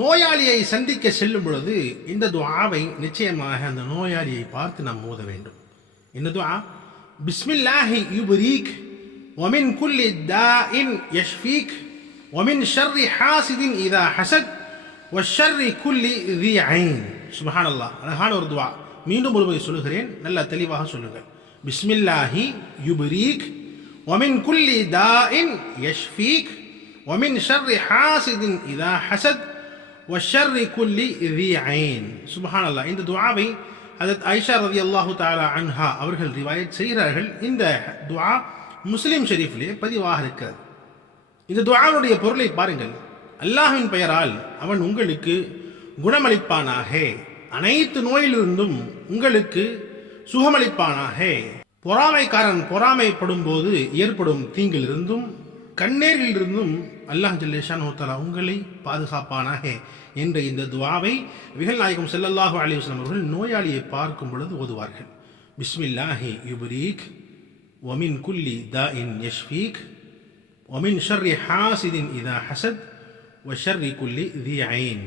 நோயாளியை சந்திக்க செல்லும் பொழுது இந்த துவாவை நிச்சயமாக அந்த நோயாளியை பார்த்து நாம் மோத வேண்டும். இந்த துவா பிஸ்மில்லாஹி யுபரீக் ஒமின் குல்லி தா இன் யஷ்ஃபீக் ஒமின் ஷர்ரி ஹாசிதின் இதா ஹசத் ஒஷர்ரி குல்லி தி ஐன். சுபஹானல்லா அழகான ஒரு துவா மீண்டும் ஒரு முறை சொல்லுகிறேன். நல்ல தெளிவாக சொல்லுங்கள். பிஸ்மில்லாஹி யுபரீக் ஒமின் குல்லி தா இன் யஷ்ஃபீக் ஒமின் ஷர்ரி ஹாசிதின் இதா ஹசத் வஷர்ரி குல்லி ரியின் சுபஹானல்லா இந்த துவாவை அதத் ஐஷா ரதி அல்லாஹு தாலா அன்ஹா அவர்கள் ரிவாயத் செய்கிறார்கள். இந்த துவா முஸ்லீம் ஷெரீஃபிலே பதிவாக இருக்கிறது. இந்த துவாவுடைய பொருளை பாருங்கள். அல்லாஹின் பெயரால் அவன் உங்களுக்கு குணமளிப்பானாக. அனைத்து நோயிலிருந்தும் உங்களுக்கு சுகமளிப்பானாக. பொறாமைக்காரன் பொறாமைப்படும் போது ஏற்படும் தீங்கிலிருந்தும் கண்ணீரிலிருந்தும் அல்லாஹ் ஜல்லேஷான் ஹோத்தாலா உங்களை பாதுகாப்பானாக என்ற இந்த துவாவை விகல் நாயகம் செல்லல்லாஹு அலிவஸ்லாம் அவர்கள் நோயாளியை பார்க்கும் பொழுது ஓதுவார்கள். பிஸ்மில்லாஹி யுபரீக் ஒமின் குல்லி த இன் யஷ்ஃபீக் ஒமின் ஷர்ரி ஹாசிதின் இதா ஹசத் ஒ ஷர்ரி குல்லி தி ஐன்.